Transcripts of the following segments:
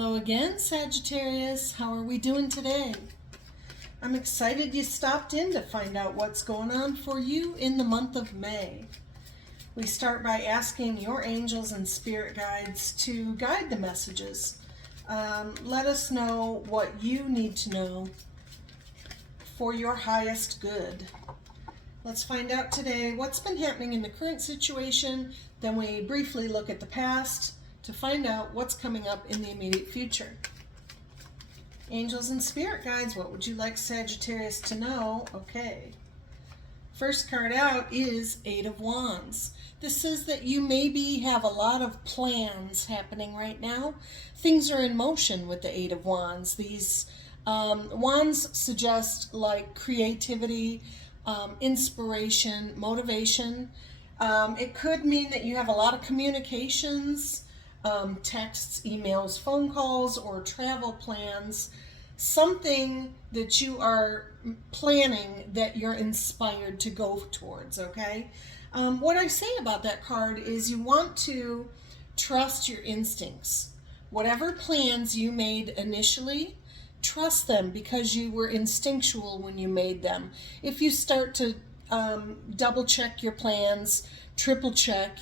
Hello again, Sagittarius. How are we doing today? I'm excited you stopped in to find out what's going on for you in the month of May. We start by asking your angels and spirit guides to guide the messages. Let us know what you need to know for your highest good. Let's find out today what's been happening in the current situation. Then we briefly look at the past to find out what's coming up in the immediate future. Angels and spirit guides, what would you like Sagittarius to know? Okay. First card out is Eight of Wands. This says that you maybe have a lot of plans happening right now. Things are in motion with the Eight of Wands. These wands suggest like creativity, inspiration, motivation. It could mean that you have a lot of communications, texts, emails, phone calls, or travel plans. Something that you are planning that you're inspired to go towards, okay? What I say about that card is you want to trust your instincts. Whatever plans you made initially, trust them because you were instinctual when you made them. If you start to double check your plans, triple check,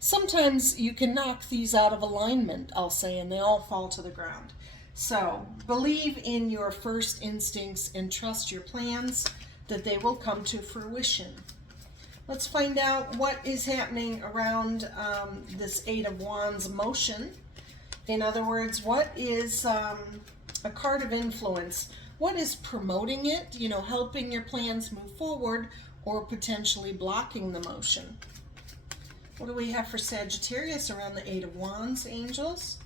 sometimes you can knock these out of alignment, I'll say, and they all fall to the ground. So believe in your first instincts and trust your plans that they will come to fruition. Let's find out what is happening around this Eight of Wands motion. In other words, what is a card of influence? What is promoting it, helping your plans move forward or potentially blocking the motion? What do we have for Sagittarius around the Eight of Wands, angels?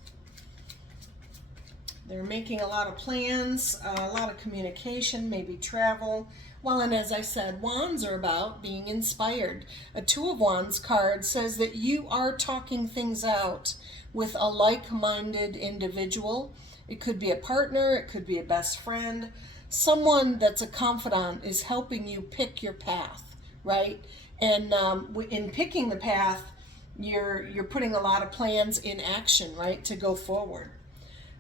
They're making a lot of plans, a lot of communication, maybe travel. Well, and as I said, wands are about being inspired. A Two of Wands card says that you are talking things out with a like-minded individual. It could be a partner, it could be a best friend. Someone that's a confidant is helping you pick your path, right? And in picking the path, you're putting a lot of plans in action, right, to go forward.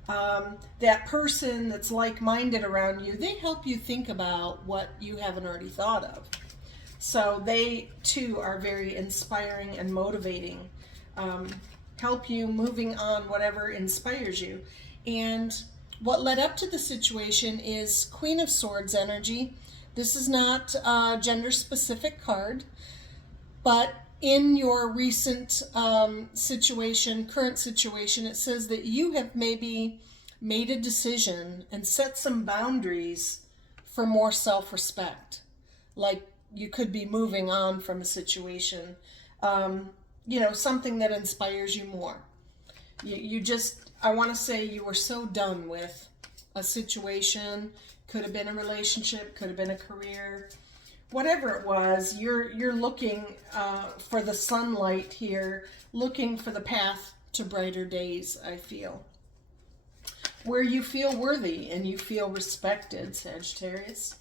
That person that's like-minded around you, they help you think about what you haven't already thought of. So they, too, are very inspiring and motivating. Help you moving on whatever inspires you. And what led up to the situation is Queen of Swords energy. This is not a gender-specific card, but in your recent situation, current situation, it says that you have maybe made a decision and set some boundaries for more self-respect. Like you could be moving on from a situation, something that inspires you more. I want to say you were so done with a situation, could have been a relationship, could have been a career, whatever it was, you're looking for the sunlight here, looking for the path to brighter days, I feel. Where you feel worthy and you feel respected, Sagittarius.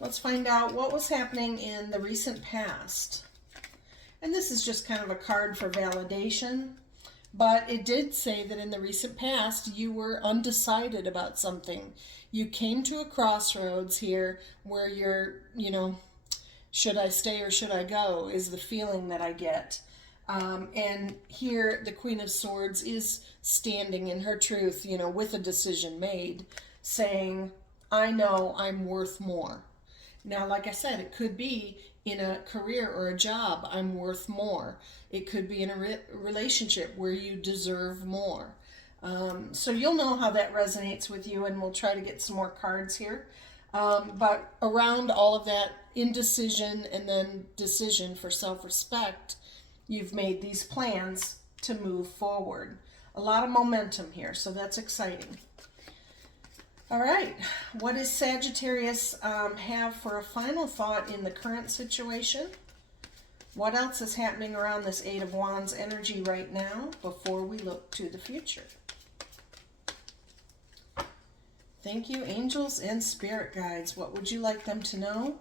Let's find out what was happening in the recent past. And this is just kind of a card for validation. But it did say that in the recent past, you were undecided about something. You came to a crossroads here where you're, should I stay or should I go is the feeling that I get. And here the Queen of Swords is standing in her truth, with a decision made, saying, I know I'm worth more. Now, like I said, it could be in a career or a job, I'm worth more. It could be in a relationship where you deserve more. So you'll know how that resonates with you, and we'll try to get some more cards here. But around all of that indecision and then decision for self-respect, you've made these plans to move forward. A lot of momentum here, so that's exciting. All right, what does Sagittarius have for a final thought in the current situation? What else is happening around this Eight of Wands energy right now before we look to the future? Thank you, angels and spirit guides. What would you like them to know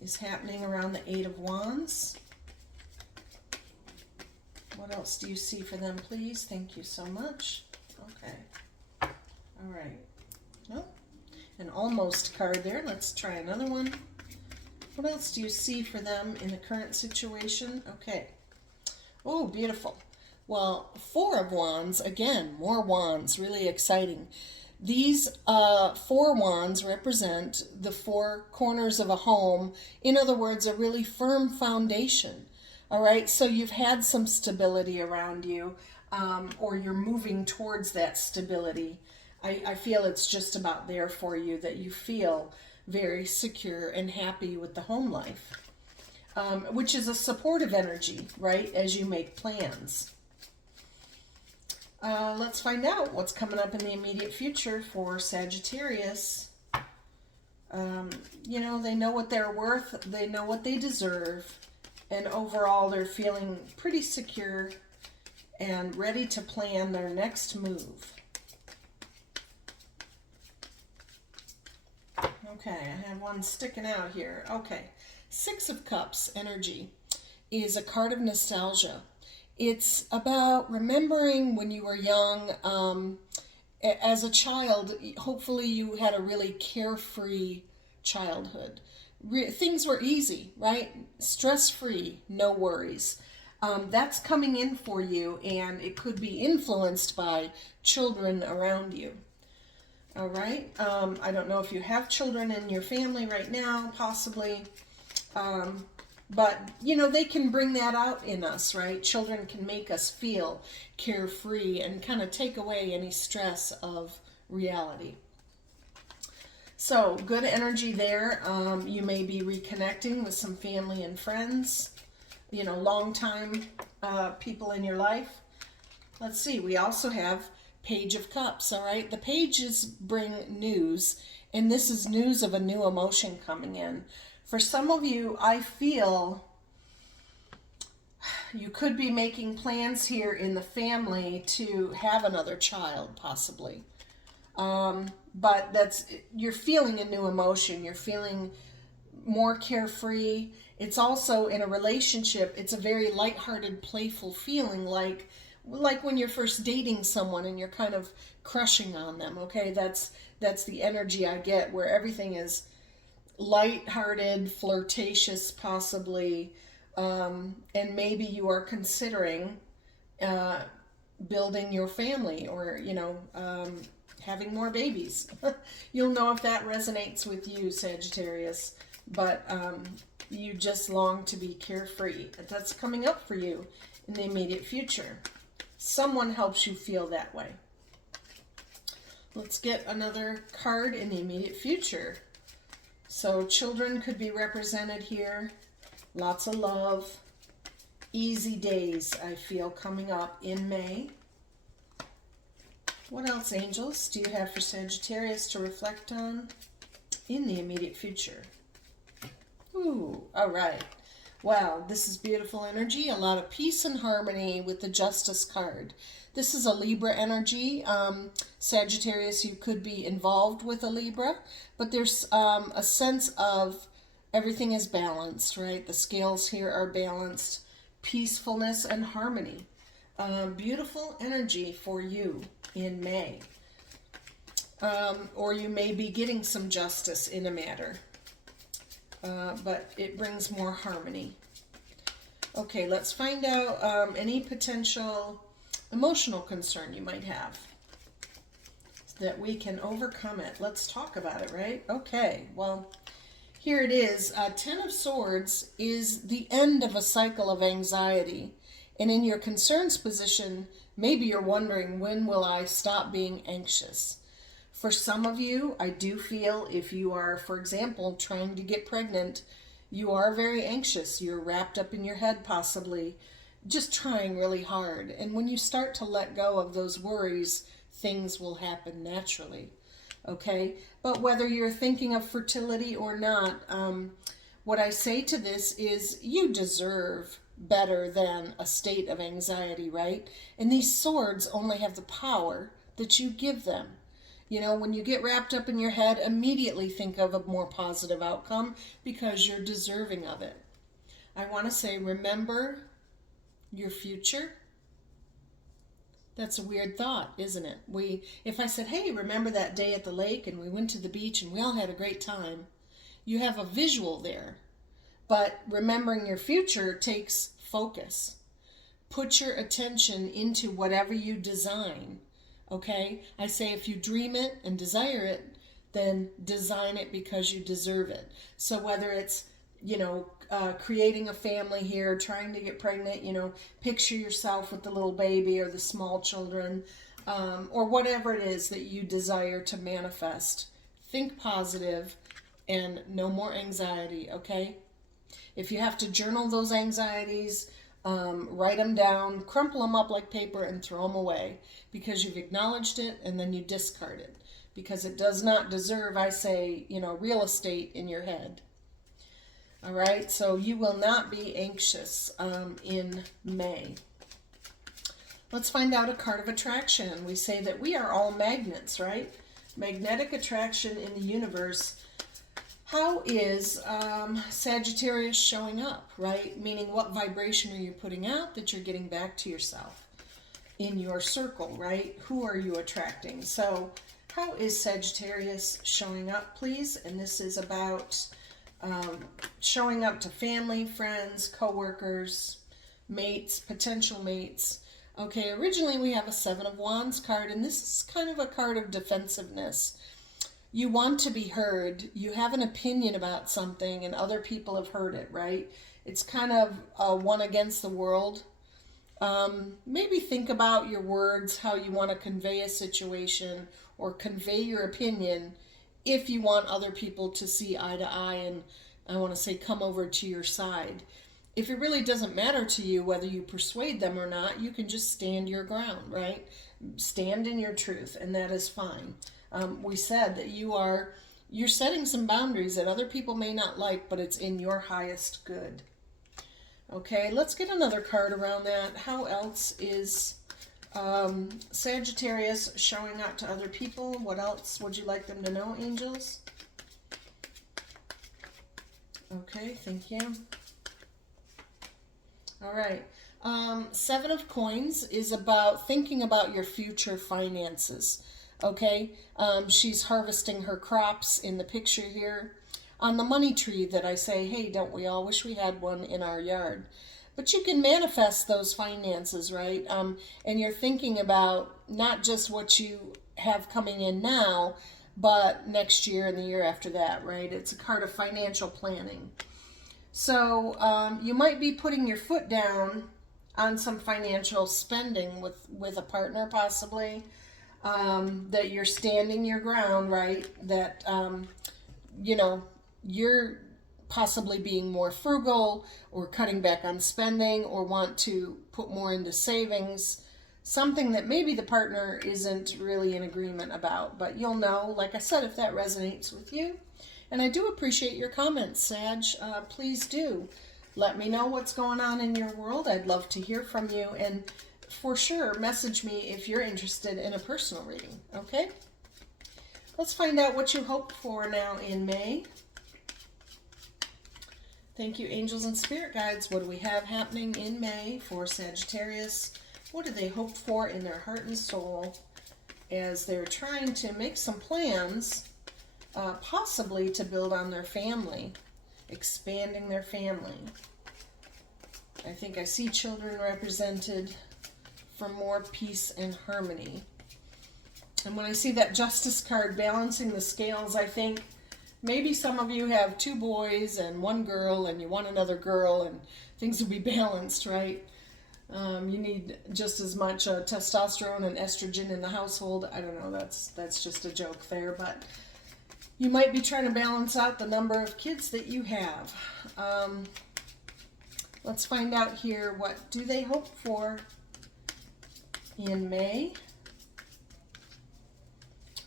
is happening around the Eight of Wands? What else do you see for them, please? Thank you so much. Okay. All right. Oh, an almost card there. Let's try another one. What else do you see for them in the current situation? Okay. Oh, beautiful. Well, Four of Wands, again, more wands, really exciting. These four wands represent the four corners of a home. In other words, a really firm foundation. All right, so you've had some stability around you, or you're moving towards that stability. I feel it's just about there for you, that you feel very secure and happy with the home life, which is a supportive energy, right, as you make plans. Let's find out what's coming up in the immediate future for Sagittarius. You know, they know what they're worth, they know what they deserve, and overall they're feeling pretty secure and ready to plan their next move. Okay, I have one sticking out here. Okay, Six of Cups energy is a card of nostalgia. It's about remembering when you were young. As a child, hopefully you had a really carefree childhood. Things were easy, right? Stress-free, no worries. That's coming in for you, and it could be influenced by children around you. All right. I don't know if you have children in your family right now, possibly. But, you know, they can bring that out in us, right? Children can make us feel carefree and kind of take away any stress of reality. So, good energy there. You may be reconnecting with some family and friends, you know, long-time people in your life. Let's see. We also have Page of Cups, all right? The pages bring news, and this is news of a new emotion coming in. For some of you, I feel you could be making plans here in the family to have another child, possibly. But you're feeling a new emotion. You're feeling more carefree. It's also in a relationship. It's a very lighthearted, playful feeling, like when you're first dating someone and you're kind of crushing on them. Okay, that's the energy I get, where everything is light-hearted, flirtatious, possibly, and maybe you are considering building your family, or having more babies. You'll know if that resonates with you, Sagittarius, but you just long to be carefree. That's coming up for you in the immediate future. Someone helps you feel that way. Let's get another card in the immediate future. So children could be represented here. Lots of love. Easy days, I feel, coming up in May. What else, angels, do you have for Sagittarius to reflect on in the immediate future? Ooh, all right. Wow, this is beautiful energy. A lot of peace and harmony with the Justice card. This is a Libra energy. Sagittarius, you could be involved with a Libra, but there's a sense of everything is balanced, right? The scales here are balanced. Peacefulness and harmony. Beautiful energy for you in May. Or you may be getting some justice in a matter. But it brings more harmony. Okay, let's find out any potential emotional concern you might have, so that we can overcome it. Let's talk about it, right? Okay, well, here it is. Ten of Swords is the end of a cycle of anxiety. And in your concerns position, maybe you're wondering, when will I stop being anxious? For some of you, I do feel if you are, for example, trying to get pregnant, you are very anxious. You're wrapped up in your head, possibly, just trying really hard. And when you start to let go of those worries, things will happen naturally. Okay? But whether you're thinking of fertility or not, what I say to this is you deserve better than a state of anxiety, right? And these swords only have the power that you give them. You know, when you get wrapped up in your head, immediately think of a more positive outcome, because you're deserving of it. I want to say, remember your future. That's a weird thought, isn't it? If I said, hey, remember that day at the lake and we went to the beach and we all had a great time, you have a visual there. But remembering your future takes focus. Put your attention into whatever you design. Okay? I say if you dream it and desire it, then design it because you deserve it. So whether it's, creating a family here, trying to get pregnant, picture yourself with the little baby or the small children, or whatever it is that you desire to manifest. Think positive and no more anxiety, okay? If you have to journal those anxieties, write them down, crumple them up like paper and throw them away because you've acknowledged it and then you discard it because it does not deserve, I say, real estate in your head. All right, so you will not be anxious in May. Let's find out a card of attraction. We say that we are all magnets, right? Magnetic attraction in the universe. How is Sagittarius showing up, right? Meaning what vibration are you putting out that you're getting back to yourself in your circle, right? Who are you attracting? So how is Sagittarius showing up, please? And this is about showing up to family, friends, co-workers, mates, potential mates. Okay, originally we have a Seven of Wands card, and this is kind of a card of defensiveness. You want to be heard. You have an opinion about something, and other people have heard it, right? It's kind of one against the world. Maybe think about your words, how you want to convey a situation or convey your opinion if you want other people to see eye to eye and, I want to say, come over to your side. If it really doesn't matter to you whether you persuade them or not, you can just stand your ground, right? Stand in your truth, and that is fine. We said that you're setting some boundaries that other people may not like, but it's in your highest good. Okay, let's get another card around that. How else is Sagittarius showing up to other people? What else would you like them to know, angels? Okay, thank you. All right. Seven of Coins is about thinking about your future finances. Okay, she's harvesting her crops in the picture here. On the money tree that I say, hey, don't we all wish we had one in our yard? But you can manifest those finances, right? And you're thinking about not just what you have coming in now, but next year and the year after that, right? It's a card of financial planning. So you might be putting your foot down on some financial spending with a partner possibly, that you're standing your ground, right? That, you're possibly being more frugal or cutting back on spending or want to put more into savings, something that maybe the partner isn't really in agreement about. But you'll know, like I said, if that resonates with you. And I do appreciate your comments, Sag. Please do let me know what's going on in your world. I'd love to hear from you. And for sure, message me if you're interested in a personal reading, okay? Let's find out what you hope for now in May. Thank you, angels and spirit guides. What do we have happening in May for Sagittarius? What do they hope for in their heart and soul as they're trying to make some plans, possibly to build on their family, expanding their family? I think I see children represented for more peace and harmony. And when I see that Justice card balancing the scales, I think maybe some of you have 2 boys and 1 girl and you want another girl and things will be balanced, right? You need just as much testosterone and estrogen in the household. I don't know, that's just a joke there, but you might be trying to balance out the number of kids that you have. Let's find out here, what do they hope for in May?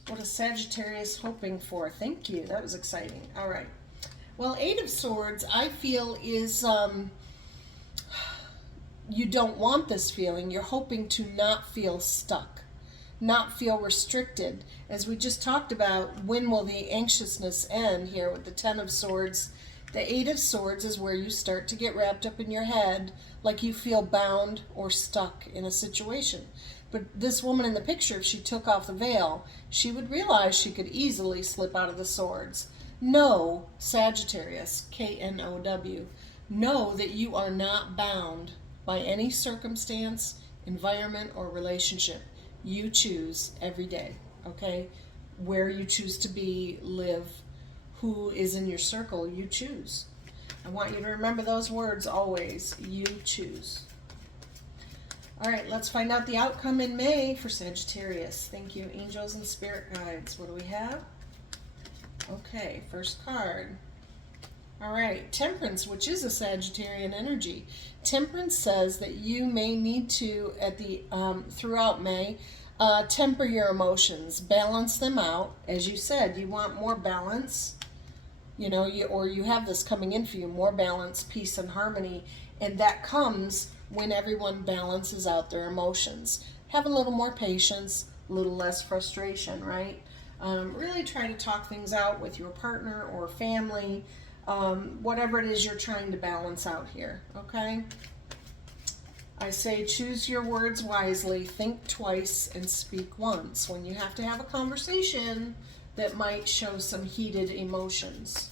What is Sagittarius hoping for? Thank you. That was exciting. All right. Well, Eight of Swords, I feel, is you don't want this feeling. You're hoping to not feel stuck, not feel restricted. As we just talked about, when will the anxiousness end here with the Ten of Swords? The Eight of Swords is where you start to get wrapped up in your head, like you feel bound or stuck in a situation. But this woman in the picture, if she took off the veil, she would realize she could easily slip out of the swords. Know, Sagittarius, K-N-O-W, know that you are not bound by any circumstance, environment, or relationship. You choose every day, okay? Where you choose to be, live, who is in your circle, you choose. I want you to remember those words always. You choose. All right, let's find out the outcome in May for Sagittarius. Thank you, angels and spirit guides. What do we have? Okay, first card. All right, Temperance, which is a Sagittarian energy. Temperance says that you may need to, throughout May, temper your emotions, balance them out. As you said, you want more balance, or you have this coming in for you, more balance, peace, and harmony, and that comes when everyone balances out their emotions. Have a little more patience, a little less frustration, right? Really try to talk things out with your partner or family, whatever it is you're trying to balance out here, okay? I say choose your words wisely, think twice, and speak once when you have to have a conversation that might show some heated emotions.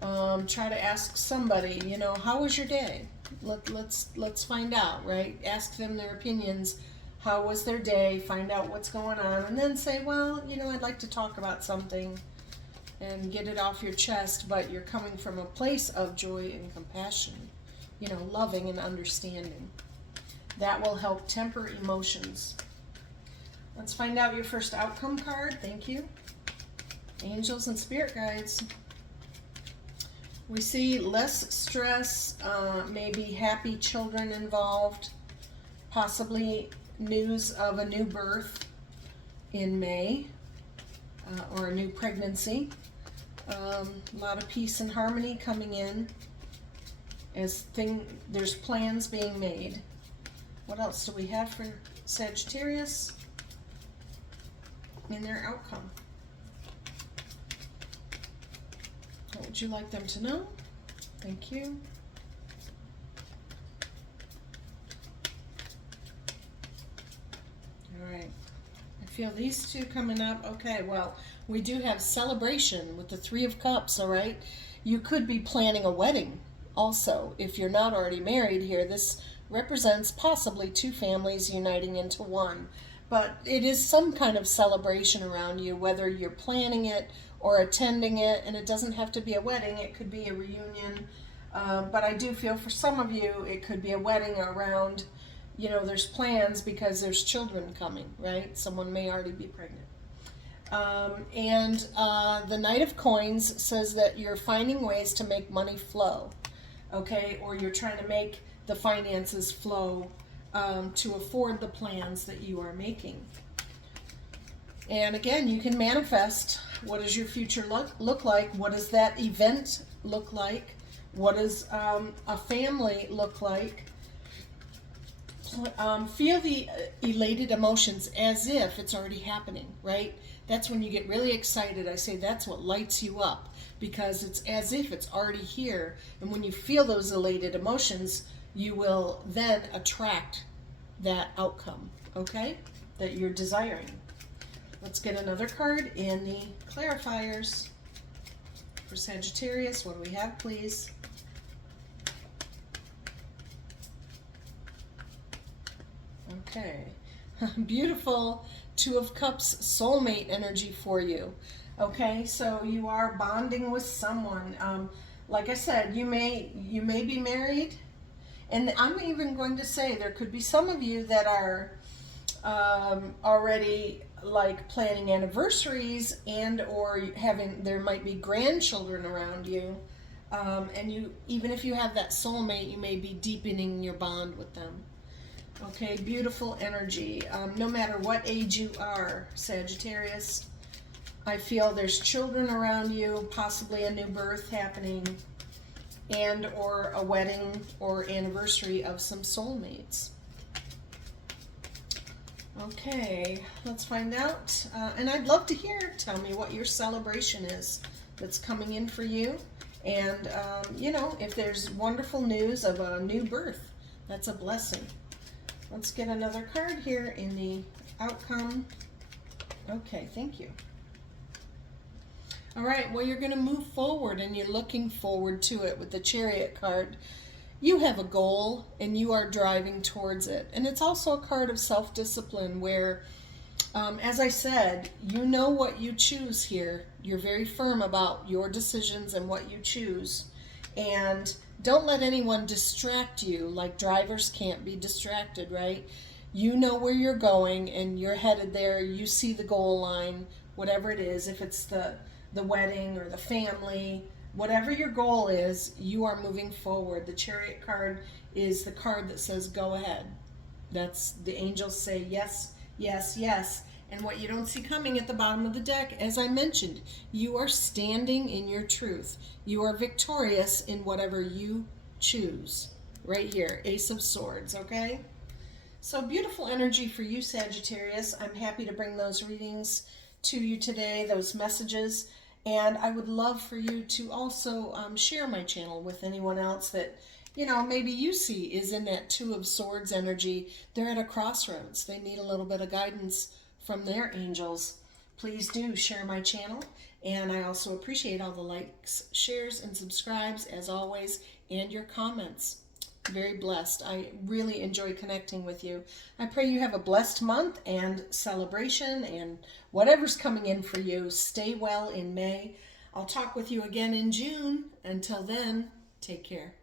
Try to ask somebody, how was your day? Let's find out, right? Ask them their opinions. How was their day? Find out what's going on, and then say, well, I'd like to talk about something and get it off your chest, but you're coming from a place of joy and compassion, loving and understanding. That will help temper emotions. Let's find out your first outcome card. Thank you. Angels and spirit guides. We see less stress, maybe happy children involved, possibly news of a new birth in May, or a new pregnancy. A lot of peace and harmony coming in as there's plans being made. What else do we have for Sagittarius in their outcome? What would you like them to know? Thank you. All right. I feel these two coming up. Okay, well, we do have celebration with the Three of Cups, all right? You could be planning a wedding also. If you're not already married here, this represents possibly two families uniting into one. But it is some kind of celebration around you, whether you're planning it or attending it, and it doesn't have to be a wedding, it could be a reunion. But I do feel for some of you, it could be a wedding around, there's plans because there's children coming, right? Someone may already be pregnant. And the Knight of Coins says that you're finding ways to make money flow, okay? Or you're trying to make the finances flow to afford the plans that you are making. And again, you can manifest. What does your future look like? What does that event look like? What does a family look like? Feel the elated emotions as if it's already happening, right? That's when you get really excited. I say that's what lights you up, because it's as if it's already here. And when you feel those elated emotions, you will then attract that outcome, okay, that you're desiring. Let's get another card in the clarifiers for Sagittarius. What do we have, please? Okay. Beautiful Two of Cups soulmate energy for you. Okay, so you are bonding with someone. Like I said, you may be married, and I'm even going to say there could be some of you that are already like planning anniversaries, and or there might be grandchildren around you, and you, even if you have that soulmate, you may be deepening your bond with them. Okay, beautiful energy. No matter what age you are, Sagittarius, I feel there's children around you, possibly a new birth happening, and or a wedding or anniversary of some soulmates. Okay, let's find out. And I'd love to hear, tell me what your celebration is that's coming in for you. And, if there's wonderful news of a new birth, that's a blessing. Let's get another card here in the outcome. Okay, thank you. All right, well, you're going to move forward and you're looking forward to it with the Chariot card. You have a goal and you are driving towards it. And it's also a card of self-discipline where, as I said, you know what you choose here. You're very firm about your decisions and what you choose. And don't let anyone distract you, like drivers can't be distracted, right? You know where you're going and you're headed there. You see the goal line, whatever it is, if it's the wedding or the family, whatever your goal is, you are moving forward. The Chariot card is the card that says go ahead. That's the angels say yes, yes, yes. And what you don't see coming at the bottom of the deck, as I mentioned, you are standing in your truth. You are victorious in whatever you choose. Right here, Ace of Swords, okay? So beautiful energy for you, Sagittarius. I'm happy to bring those readings to you today, those messages. And I would love for you to also share my channel with anyone else that, you know, maybe you see is in that Two of Swords energy. They're at a crossroads. They need a little bit of guidance from their angels. Please do share my channel. And I also appreciate all the likes, shares, and subscribes as always, and your comments. Very blessed. I really enjoy connecting with you. I pray you have a blessed month and celebration and whatever's coming in for you. Stay well in May. I'll talk with you again in June. Until then, take care.